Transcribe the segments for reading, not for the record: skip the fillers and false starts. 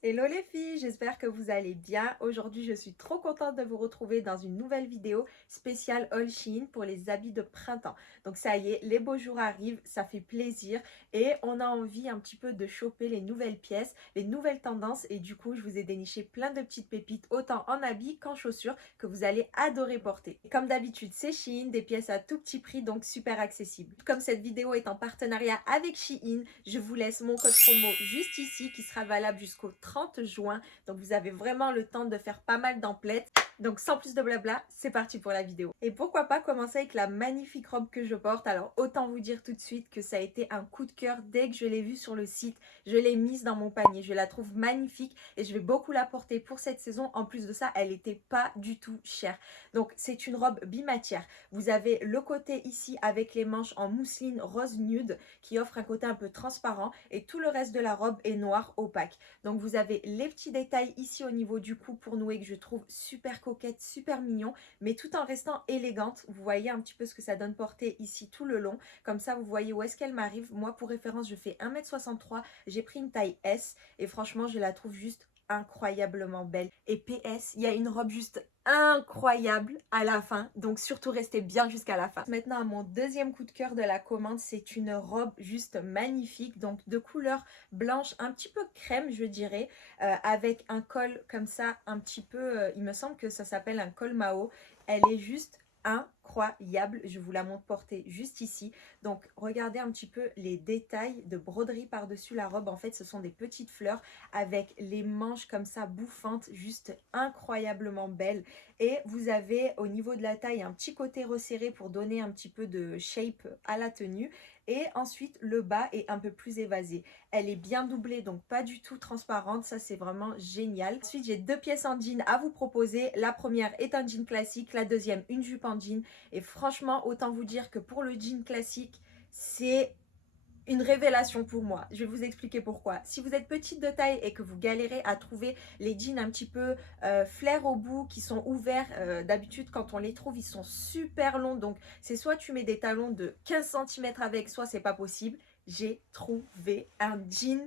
Hello les filles, j'espère que vous allez bien. Aujourd'hui, je suis trop contente de vous retrouver dans une nouvelle vidéo spéciale haul Shein pour les habits de printemps. Donc ça y est, les beaux jours arrivent, ça fait plaisir et on a envie un petit peu de choper les nouvelles pièces, les nouvelles tendances et du coup, je vous ai déniché plein de petites pépites autant en habits qu'en chaussures que vous allez adorer porter. Et comme d'habitude, c'est Shein, des pièces à tout petit prix donc super accessibles. Comme cette vidéo est en partenariat avec Shein, je vous laisse mon code promo juste ici qui sera valable jusqu'au 30 juin. Donc vous avez vraiment le temps de faire pas mal d'emplettes. Donc sans plus de blabla, c'est parti pour la vidéo. Et pourquoi pas commencer avec la magnifique robe que je porte. Alors autant vous dire tout de suite que ça a été un coup de cœur dès que je l'ai vue sur le site. Je l'ai mise dans mon panier. Je la trouve magnifique et je vais beaucoup la porter pour cette saison. En plus de ça, elle n'était pas du tout chère. Donc c'est une robe bimatière. Vous avez le côté ici avec les manches en mousseline rose nude qui offre un côté un peu transparent et tout le reste de la robe est noir opaque. Donc vous avez les petits détails ici au niveau du cou pour nouer que je trouve super coquette, super mignon, mais tout en restant élégante. Vous voyez un petit peu ce que ça donne porter ici tout le long. Comme ça, vous voyez où est-ce qu'elle m'arrive. Moi, pour référence, je fais 1m63. J'ai pris une taille S et franchement, je la trouve juste incroyablement belle. Et PS, il y a une robe juste incroyable à la fin, donc surtout restez bien jusqu'à la fin. Maintenant à mon deuxième coup de cœur de la commande, c'est une robe juste magnifique, donc de couleur blanche, un petit peu crème je dirais, avec un col comme ça, un petit peu, il me semble que ça s'appelle un col Mao. Elle est juste incroyable, je vous la montre portée juste ici. Donc regardez un petit peu les détails de broderie par-dessus la robe. En fait ce sont des petites fleurs avec les manches comme ça bouffantes, juste incroyablement belles. Et vous avez au niveau de la taille un petit côté resserré pour donner un petit peu de shape à la tenue. Et ensuite le bas est un peu plus évasé. Elle est bien doublée, donc pas du tout transparente, ça c'est vraiment génial. Ensuite j'ai deux pièces en jean à vous proposer. La première est un jean classique, la deuxième une jupe en jean. Et franchement autant vous dire que pour le jean classique c'est une révélation pour moi. Je vais vous expliquer pourquoi. Si vous êtes petite de taille et que vous galérez à trouver les jeans un petit peu flair au bout, qui sont ouverts, d'habitude quand on les trouve, ils sont super longs. Donc c'est soit tu mets des talons de 15 cm avec, soit c'est pas possible. J'ai trouvé un jean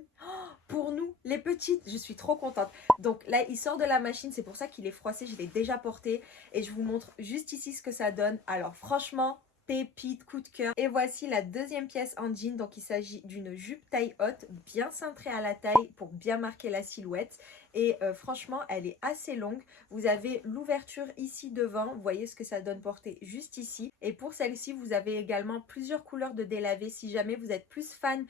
pour nous, les petites. Je suis trop contente. Donc là, il sort de la machine. C'est pour ça qu'il est froissé. Je l'ai déjà porté. Et je vous montre juste ici ce que ça donne. Alors franchement, pépite, coup de cœur. Et voici la deuxième pièce en jean. Donc il s'agit d'une jupe taille haute, bien cintrée à la taille pour bien marquer la silhouette. Et franchement, elle est assez longue. Vous avez l'ouverture ici devant. Vous voyez ce que ça donne porter juste ici. Et pour celle-ci, vous avez également plusieurs couleurs de délavé. Si jamais vous êtes plus fan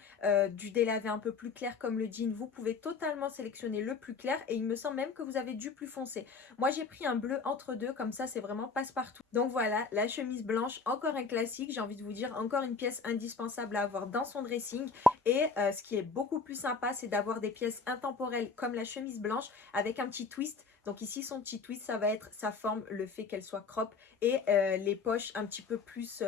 du délavé un peu plus clair comme le jean, vous pouvez totalement sélectionner le plus clair. Et il me semble même que vous avez du plus foncé. Moi, j'ai pris un bleu entre deux. Comme ça, c'est vraiment passe-partout. Donc voilà, la chemise blanche, encore un classique. J'ai envie de vous dire, encore une pièce indispensable à avoir dans son dressing. Et ce qui est beaucoup plus sympa, c'est d'avoir des pièces intemporelles comme la chemise blanche avec un petit twist. Donc ici son petit twist, ça va être sa forme, le fait qu'elle soit crop et les poches un petit peu plus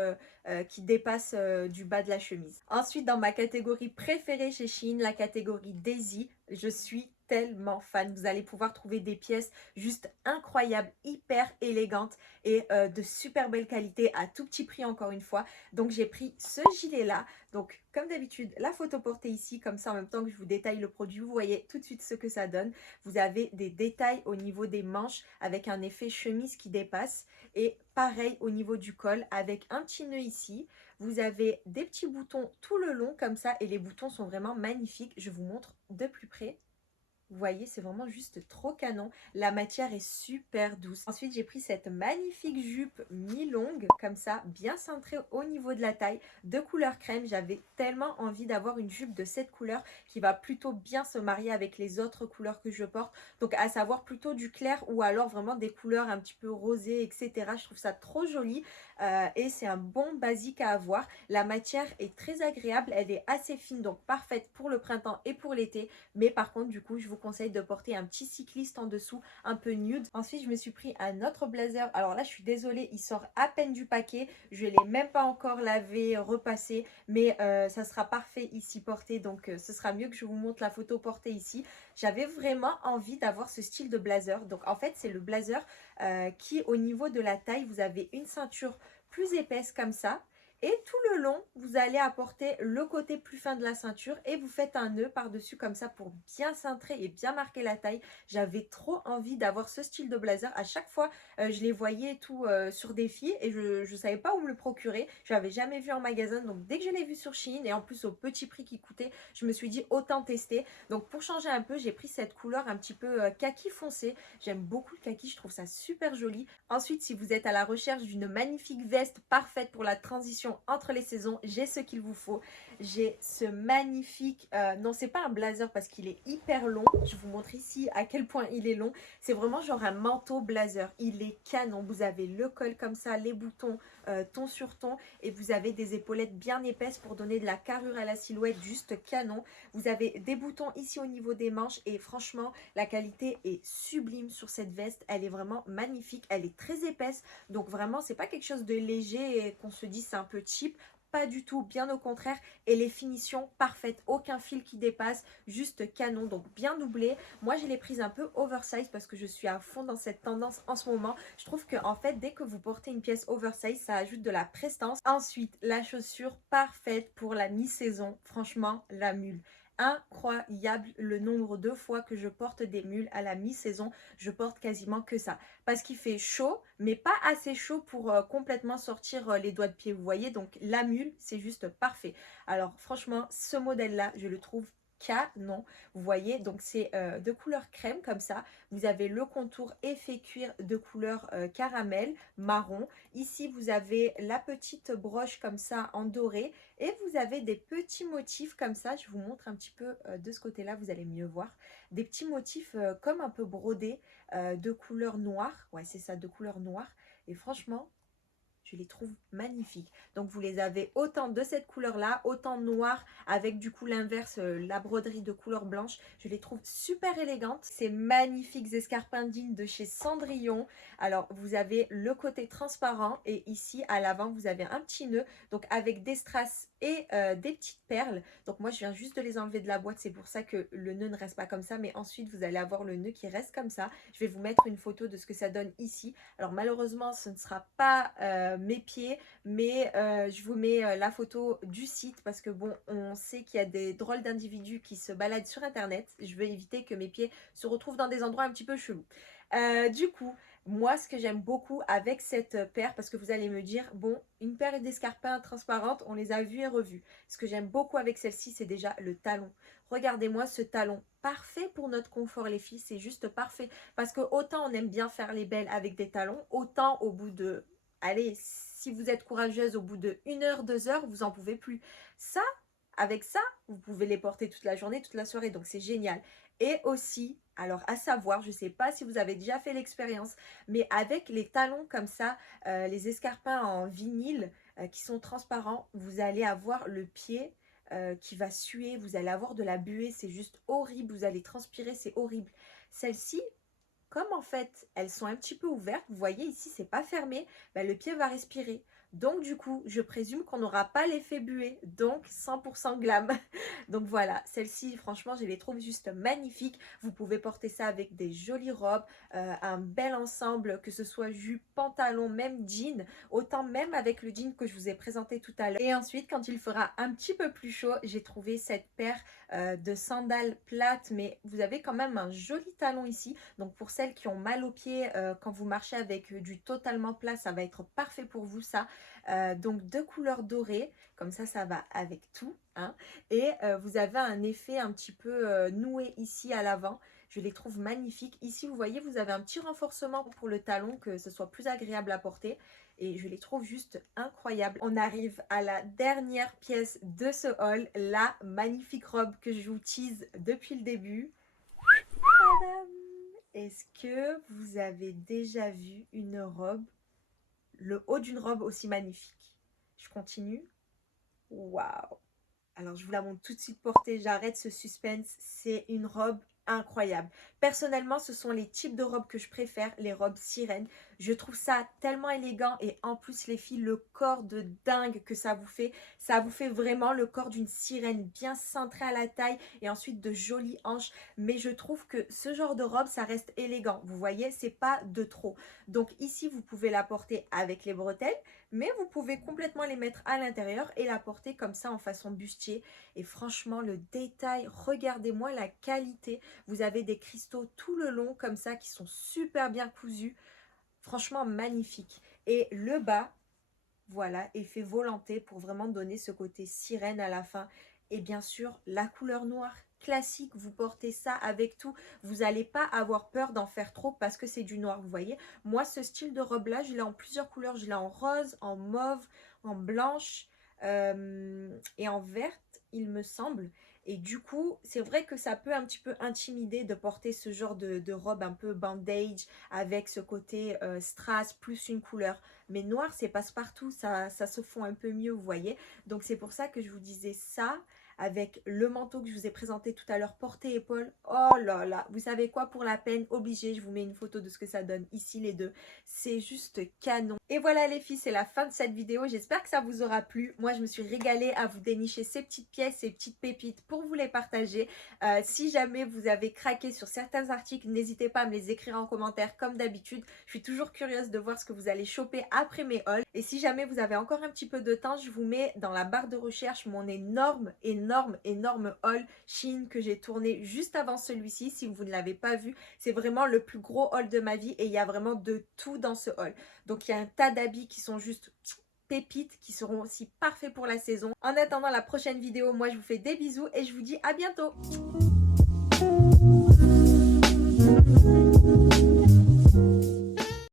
qui dépassent du bas de la chemise. Ensuite dans ma catégorie préférée chez Shein, la catégorie Daisy, je suis tellement fan. Vous allez pouvoir trouver des pièces juste incroyables, hyper élégantes et de super belle qualité à tout petit prix encore une fois. Donc j'ai pris ce gilet là. Donc comme d'habitude, la photo portée ici, comme ça en même temps que je vous détaille le produit, vous voyez tout de suite ce que ça donne. Vous avez des détails au niveau des manches avec un effet chemise qui dépasse. Et pareil au niveau du col avec un petit nœud ici. Vous avez des petits boutons tout le long comme ça et les boutons sont vraiment magnifiques. Je vous montre de plus près. Vous voyez, c'est vraiment juste trop canon. La matière est super douce. Ensuite, j'ai pris cette magnifique jupe mi-longue, comme ça, bien cintrée au niveau de la taille, de couleur crème. J'avais tellement envie d'avoir une jupe de cette couleur qui va plutôt bien se marier avec les autres couleurs que je porte. Donc, à savoir plutôt du clair ou alors vraiment des couleurs un petit peu rosées, etc. Je trouve ça trop joli et c'est un bon basique à avoir. La matière est très agréable. Elle est assez fine, donc parfaite pour le printemps et pour l'été. Mais par contre, du coup, je vous conseille de porter un petit cycliste en dessous, un peu nude. Ensuite, je me suis pris un autre blazer. Alors là, je suis désolée, il sort à peine du paquet. Je ne l'ai même pas encore lavé, repassé, mais ça sera parfait ici porté. Donc, ce sera mieux que je vous montre la photo portée ici. J'avais vraiment envie d'avoir ce style de blazer. Donc, en fait, c'est le blazer qui, au niveau de la taille, vous avez une ceinture plus épaisse comme ça. Et tout le long, vous allez apporter le côté plus fin de la ceinture et vous faites un nœud par-dessus comme ça pour bien cintrer et bien marquer la taille. J'avais trop envie d'avoir ce style de blazer. À chaque fois, je les voyais tout sur des filles et je ne savais pas où me le procurer. Je l'avais jamais vu en magasin. Donc, dès que je l'ai vu sur Shein et en plus au petit prix qu'il coûtait, je me suis dit autant tester. Donc, pour changer un peu, j'ai pris cette couleur un petit peu kaki foncé. J'aime beaucoup le kaki, je trouve ça super joli. Ensuite, si vous êtes à la recherche d'une magnifique veste parfaite pour la transition entre les saisons, j'ai ce qu'il vous faut. J'ai ce magnifique, non c'est pas un blazer parce qu'il est hyper long, je vous montre ici à quel point il est long. C'est vraiment genre un manteau blazer, il est canon. Vous avez le col comme ça, les boutons ton sur ton et vous avez des épaulettes bien épaisses pour donner de la carrure à la silhouette, juste canon. Vous avez des boutons ici au niveau des manches et franchement la qualité est sublime sur cette veste. Elle est vraiment magnifique, elle est très épaisse, donc vraiment c'est pas quelque chose de léger et qu'on se dit c'est un peu cheap. Pas du tout, bien au contraire. Et les finitions parfaites, aucun fil qui dépasse, juste canon, donc bien doublé. Moi je l'ai prise un peu oversize parce que je suis à fond dans cette tendance en ce moment. Je trouve que en fait dès que vous portez une pièce oversize, ça ajoute de la prestance. Ensuite, la chaussure parfaite pour la mi-saison, franchement la mule. Incroyable le nombre de fois que je porte des mules à la mi-saison. Je porte quasiment que ça parce qu'il fait chaud mais pas assez chaud pour complètement sortir les doigts de pied, vous voyez. Donc la mule c'est juste parfait. Alors franchement ce modèle là je le trouve canon, vous voyez. Donc c'est de couleur crème comme ça. Vous avez le contour effet cuir de couleur caramel marron. Ici vous avez la petite broche comme ça en doré et vous avez des petits motifs comme ça. Je vous montre un petit peu de ce côté là, vous allez mieux voir. Des petits motifs comme un peu brodés de couleur noire. Ouais c'est ça, de couleur noire. Et franchement je les trouve magnifiques. Donc vous les avez autant de cette couleur là, autant noir avec du coup l'inverse, la broderie de couleur blanche. Je les trouve super élégantes. Ces magnifiques escarpindines de chez Cendrillon. Alors vous avez le côté transparent et ici à l'avant vous avez un petit nœud, donc avec des strass et des petites perles. Donc moi je viens juste de les enlever de la boîte, c'est pour ça que le nœud ne reste pas comme ça, mais ensuite vous allez avoir le nœud qui reste comme ça. Je vais vous mettre une photo de ce que ça donne ici. Alors malheureusement ce ne sera pas mes pieds, mais je vous mets la photo du site parce que bon on sait qu'il y a des drôles d'individus qui se baladent sur internet. Je veux éviter que mes pieds se retrouvent dans des endroits un petit peu chelous. Du coup moi ce que j'aime beaucoup avec cette paire, parce que vous allez me dire bon une paire d'escarpins transparentes on les a vues et revues, ce que j'aime beaucoup avec celle-ci c'est déjà le talon. Regardez-moi ce talon, parfait pour notre confort les filles, c'est juste parfait parce que autant on aime bien faire les belles avec des talons, autant au bout de, allez, si vous êtes courageuse, au bout de 1 heure, 2 heures, vous en pouvez plus. Ça, avec ça, vous pouvez les porter toute la journée, toute la soirée, donc c'est génial. Et aussi, alors à savoir, je ne sais pas si vous avez déjà fait l'expérience, mais avec les talons comme ça, les escarpins en vinyle qui sont transparents, vous allez avoir le pied qui va suer, vous allez avoir de la buée, c'est juste horrible, vous allez transpirer, c'est horrible. Celle-ci, comme en fait elles sont un petit peu ouvertes, vous voyez ici c'est pas fermé, bah, le pied va respirer. Donc du coup je présume qu'on n'aura pas l'effet buée, donc 100% glam. Donc voilà, celle-ci franchement je les trouve juste magnifiques. Vous pouvez porter ça avec des jolies robes, un bel ensemble, que ce soit jupe, pantalon, même jean, autant même avec le jean que je vous ai présenté tout à l'heure. Et ensuite quand il fera un petit peu plus chaud, j'ai trouvé cette paire de sandales plates, mais vous avez quand même un joli talon ici. Donc pour celles qui ont mal aux pieds quand vous marchez avec du totalement plat, ça va être parfait pour vous ça. Donc de couleur dorée, comme ça va avec tout, hein. Et vous avez un effet un petit peu noué ici à l'avant. Je les trouve magnifiques. Ici vous voyez vous avez un petit renforcement pour le talon, que ce soit plus agréable à porter. Et je les trouve juste incroyables. On arrive à la dernière pièce de ce haul, la magnifique robe que je vous tease depuis le début. Tadam! Est-ce que vous avez déjà vu une robe, le haut d'une robe aussi magnifique? Je continue. Waouh! Alors je vous la montre tout de suite portée, j'arrête ce suspense. C'est une robe incroyable. Personnellement, ce sont les types de robes que je préfère, les robes sirènes. Je trouve ça tellement élégant et en plus les filles, le corps de dingue que ça vous fait vraiment le corps d'une sirène bien cintré à la taille et ensuite de jolies hanches. Mais je trouve que ce genre de robe, ça reste élégant. Vous voyez, c'est pas de trop. Donc ici, vous pouvez la porter avec les bretelles, mais vous pouvez complètement les mettre à l'intérieur et la porter comme ça en façon bustier. Et franchement, le détail, regardez-moi la qualité. Vous avez des cristaux tout le long comme ça qui sont super bien cousus. Franchement magnifique. Et le bas, voilà, effet volanté pour vraiment donner ce côté sirène à la fin. Et bien sûr, la couleur noire classique, vous portez ça avec tout. Vous n'allez pas avoir peur d'en faire trop parce que c'est du noir, vous voyez. Moi, ce style de robe-là, je l'ai en plusieurs couleurs. Je l'ai en rose, en mauve, en blanche et en verte, il me semble. Et du coup, c'est vrai que ça peut un petit peu intimider de porter ce genre de robe un peu bandage avec ce côté strass plus une couleur. Mais noir, c'est passe-partout, ça se fond un peu mieux, vous voyez. Donc c'est pour ça que je vous disais ça, avec le manteau que je vous ai présenté tout à l'heure, porté-épaule. Oh là là, vous savez quoi, pour la peine, obligé, je vous mets une photo de ce que ça donne ici, les deux. C'est juste canon. Et voilà les filles, c'est la fin de cette vidéo. J'espère que ça vous aura plu. Moi, je me suis régalée à vous dénicher ces petites pièces, ces petites pépites pour vous les partager. Si jamais vous avez craqué sur certains articles, n'hésitez pas à me les écrire en commentaire comme d'habitude. Je suis toujours curieuse de voir ce que vous allez choper après mes hauls. Et si jamais vous avez encore un petit peu de temps, je vous mets dans la barre de recherche mon énorme haul Shein que j'ai tourné juste avant celui-ci. Si vous ne l'avez pas vu, c'est vraiment le plus gros haul de ma vie et il y a vraiment de tout dans ce haul. Donc il y a un tas d'habits qui sont juste pépites, qui seront aussi parfaits pour la saison. En attendant la prochaine vidéo, moi je vous fais des bisous et je vous dis à bientôt.